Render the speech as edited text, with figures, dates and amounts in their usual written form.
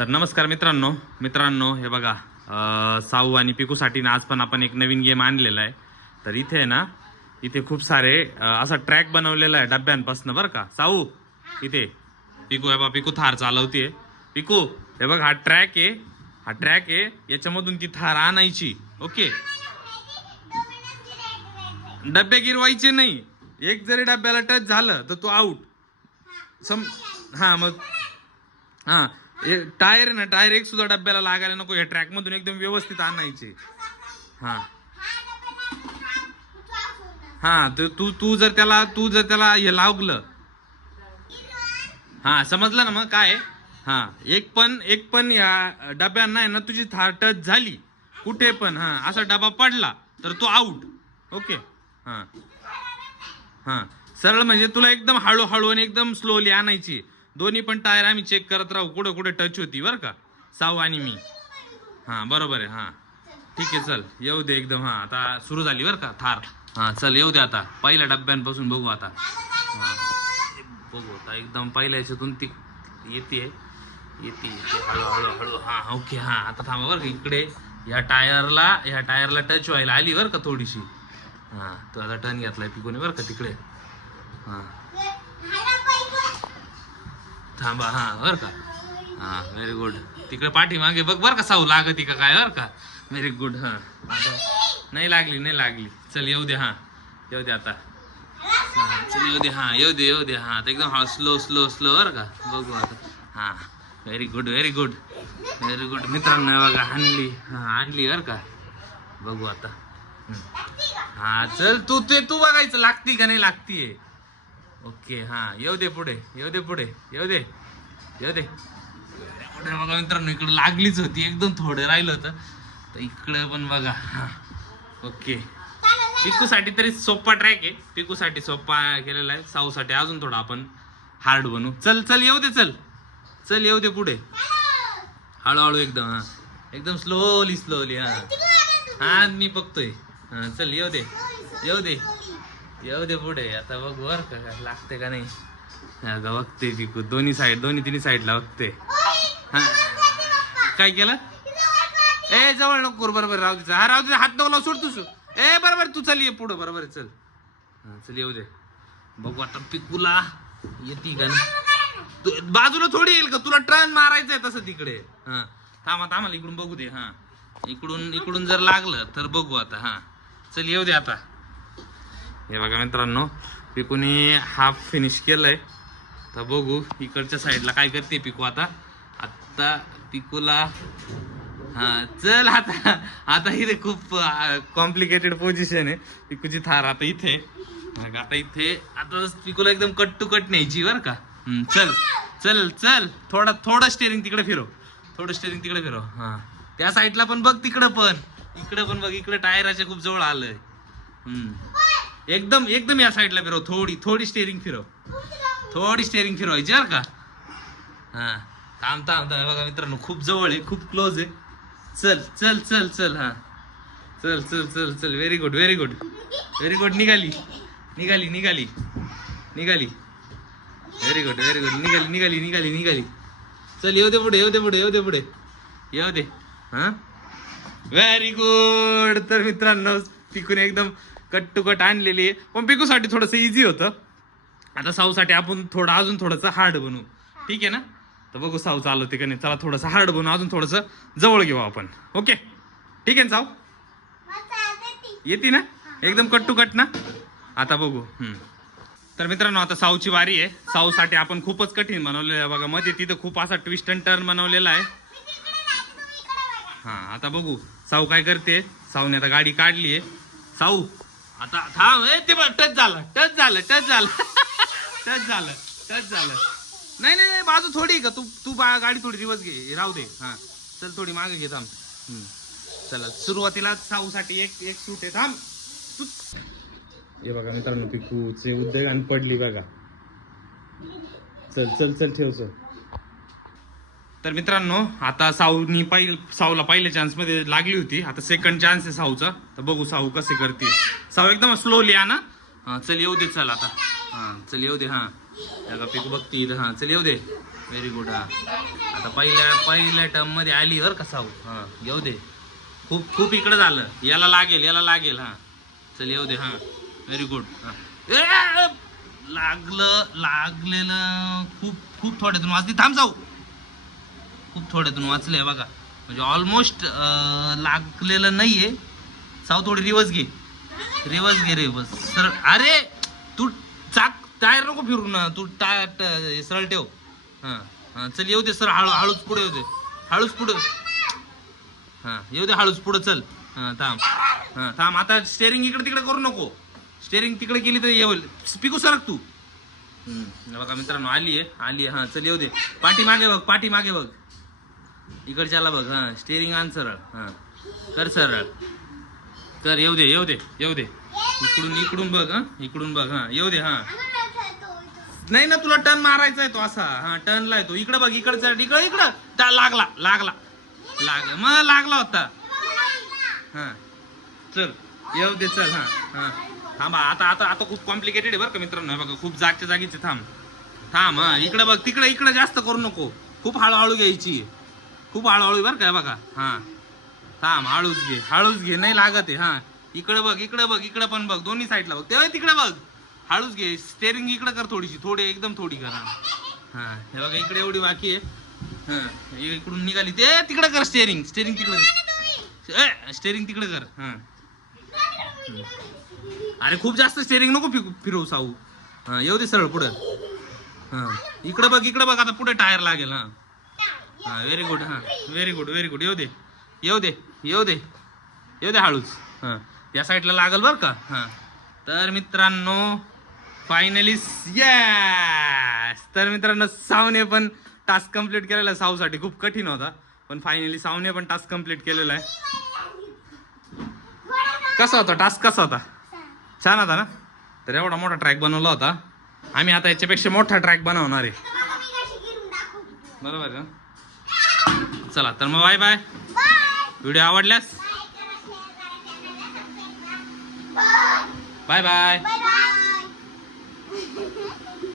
तर नमस्कार मित्रांनो हे बघा साऊ आणि पिकूसाठी ना आज पण आपण एक नवीन गेम आणलेला आहे. तर इथे आहे ना, इथे खूप सारे असा ट्रॅक बनवलेला आहे डब्यांपासून बरं का. साऊ इथे पिकू आहे बा, पिकू थार चालवते. पिकू हे बघ, हा ट्रॅक आहे, याच्यामधून ती थार आणायची. ओके, डब्या गिरवायचे नाही. एक जरी डब्याला टच झालं तर तो आउट. मग हा टायर आहे ना, टायर एक सुद्धा डब्याला लागायला नको. या ट्रॅक मधून एकदम व्यवस्थित आणायचे. तू जर त्याला हे लावलं, समजलं ना मग काय. एक पण या डब्यांना आहे ना, तुझी थार टच झाली कुठे पण, असा डबा पडला तर तो आउट. ओके. सरळ म्हणजे तुला एकदम हळूहळू आणि एकदम स्लोली आणायची. दोन्ही पण टायर आम्ही चेक करत राहू कुठं कुठे टच होती बरं का, साऊ आणि मी. बरोबर आहे. ठीक आहे, चल येऊ दे एकदम. आता सुरू झाली बरं का थार. चल येऊ दे आता. पहिल्या डब्यांपासून बघू आता. बघू आता एकदम पहिल्या याच्यातून ती येते हळूहळू. ओके. आता थांबा बरं का, इकडे ह्या टायरला टच व्हायला आली बरं का थोडीशी. तो आता टर्न घेतलाय पिकूने बरं का तिकडे. थांबा बरं का. Very good. तिकडे पाठीमागे बघ बरं का साऊ, लागती का काय बरं का. Very good. नाही लागली. चल येऊ दे. येऊ दे आता. चल येऊ दे. आता एकदम स्लो बरं का. बघू आता. Very good. मित्रांनो बघा, आणली बरं का. बघू आता. चल तू बघायचं लागती का नाही लागतीये. ओके. येऊ दे पुढे. बघा मित्रांनो, इकडे लागलीच होती. एकदम थोडं राहिलं होतं, तर इकडे पण बघा. ओके. पिकूसाठी तरी सोपा ट्रॅक आहे. पिकूसाठी सोपा केलेला आहे. साऊसाठी अजून थोडा आपण हार्ड बनवू. चल येऊ दे. चल येऊ दे पुढे. हळूहळू एकदम स्लोली. मी बघतोय. चल येऊ दे पुढे. आता बघ बर का लागते का नाही. बघते पिकू दोन्ही तिन्ही साईडला बघते. काय केलं? जवळ नको. बरोबर राहू दे. राहू दे. हात नको लावू. सोड तू. बरोबर तू चल ये पुढं. बरोबर चल. चल येऊ दे. बघू आता पिकूला येते का नाही. बाजूला थोडी येईल का, तुला टर्न मारायचंय तसं तिकडे. थांबा इकडून बघू दे. इकडून जर लागलं तर बघू आता. चल येऊ दे आता. हे बघा मित्रांनो, पिकूने हाफ फिनिश केलंय. तर बघू इकडच्या साईडला काय करते पिकू आता. पिकूला चल आता इथे खूप कॉम्प्लिकेटेड पोझिशन आहे. पिकूची थार आता इथे. आता पिकूला एकदम कट टू कट न्यायची बरं का. चल थोडं स्टेरिंग तिकडे फिरव. त्या साईडला पण बघ, तिकडे पण बघ. इकडे टायराच्या खूप जवळ आलंय. एकदम या साईडला फिरव. थोडी स्टेरिंग फिरवायची बरं का. थांब बघा मित्रांनो, खूप जवळ आहे, खूप क्लोज आहे. चल. चल. Very good. निघाली. Very good. निघाली. चल येऊ दे पुढे. Very good. तर मित्रांनो, पिकूने एकदम कट टू कट आणलेली आहे. पण पिकूसाठी थोडंसं इझी होतं. आता साऊसाठी आपण अजून थोडंसं हार्ड बनवू. ठीक आहे ना. तर बघू साऊ चालवते का नाही. चला थोडंसं हार्ड बनवू, अजून थोडंसं जवळ घेऊ आपण. ओके ठीक आहे ना साऊ. येते ना एकदम कट टू कट ना. आता बघू. तर मित्रांनो, आता साऊची वारी आहे. साऊसाठी आपण खूपच कठीण बनवलेलं आहे बघा. मध्ये तिथं खूप असा ट्विस्ट अँड टर्न बनवलेला आहे. आता बघू साऊ काय करते. साऊने आता गाडी काढली आहे. साऊ आता थांब. ते टच झालं. नाही बाजू थोडी का. तू गाडी थोडी रिवर्स घे. राहू दे. चल थोडी मागे घे. थांब. चला सुरुवातीला साऊसाठी एक सूट आहे. थांब तू. हे बघा मित्रांनो, पिकूचे उद्योगाने पडली बघा. चल ठेव. तर मित्रांनो, आता साऊला पहिल्या चान्स मध्ये लागली होती. आता सेकंड चान्स आहे साऊचा. तर बघू साऊ कसे करते. साऊ एकदम स्लोली ना. चल येऊ दे. चल आता. चल येऊ दे. पिकू बघती. चल येऊ दे. Very good. हा आता पहिल्या टर्म मध्ये आली बर का साऊ. हा येऊ दे. खूप खूप इकडे झालं. याला लागेल. हा चल येऊ दे. हा व्हेरी गुड. लागलेलं खूप खूप थोड्यातून वाचली. थांब जाऊ. खूप थोड्यातून वाचलंय बघा. म्हणजे ऑलमोस्ट लागलेलं नाहीये. साऊ थोडी रिवर्स घे. सर अरे तू चाक टायर नको फिरू ना. तू सरळ ठेव. हा हा चल येऊ दे. सर हळूच पुढे येऊ दे. हळूच पुढे. हा येऊ दे हळूच पुढे चल. हा थांब. आता स्टेअरिंग इकडे तिकडे करू नको. स्टेअरिंग तिकडे केली तर येईल. पिकू सरक तू. बघा मित्रांनो आली आहे. हा चल येऊ दे. पाठी मागे बघ. इकडच्याला बघ. हा स्टेअरिंग आण सरळ. हा कर सरळ कर. येऊ दे. इकडून बघ. हा इकडून बघ. हा येऊ दे. हा नाही ना तुला टर्न मारायचा आहे तो असा. हा टर्नला आहे तो. इकडे बघ. इकडं लागला मग लागला होता. हा चल येऊ दे. चल हा थांबा. आता खूप कॉम्प्लिकेटेड आहे बरं का मित्रांनो. बघा खूप जागच्या जागीचे. थांब. हा इकडे बघ. इकडे जास्त करू नको. खूप हळूहळू घ्यायची. खूप हळूहळू बरं का. बघा हा थांब. हळूच घे. नाही लागत आहे. हा इकडे बघ. इकडे पण बघ. दोन्ही साईडला बघ. तेव्हा तिकडे बघ. हळूच घे. स्टेअरिंग इकडे कर. एकदम थोडी करा. हा हे बघा इकडे एवढी बाकी आहे. हा इकडून निघाली ते तिकडे कर. स्टेअरिंग तिकडे कर. हा अरे खूप जास्त स्टेअरिंग नको फिरवू साऊ. हा येऊ दे सरळ पुढं. हा इकडे बघ. आता पुढे टायर लागेल. हा व्हेरी गुड. हा व्हेरी गुड. येऊ दे हळूच. हा या साईडला लागल बर का. हा तर मित्रांनो फायनली यस. तर मित्रांनो साऊने पण टास्क कंप्लीट केलेला आहे. साऊसाठी खूप कठीण होता पण फायनली साऊने पण टास्क कंप्लीट केलेला आहे. कसा होता टास्क? छान होता ना. तर एवढा मोठा ट्रॅक बनवला होता आम्ही. आता याच्यापेक्षा मोठा ट्रॅक बनवणार आहे. बरोबर का. चला तर मग बाय. व्हिडिओ आवडल्यास बाय.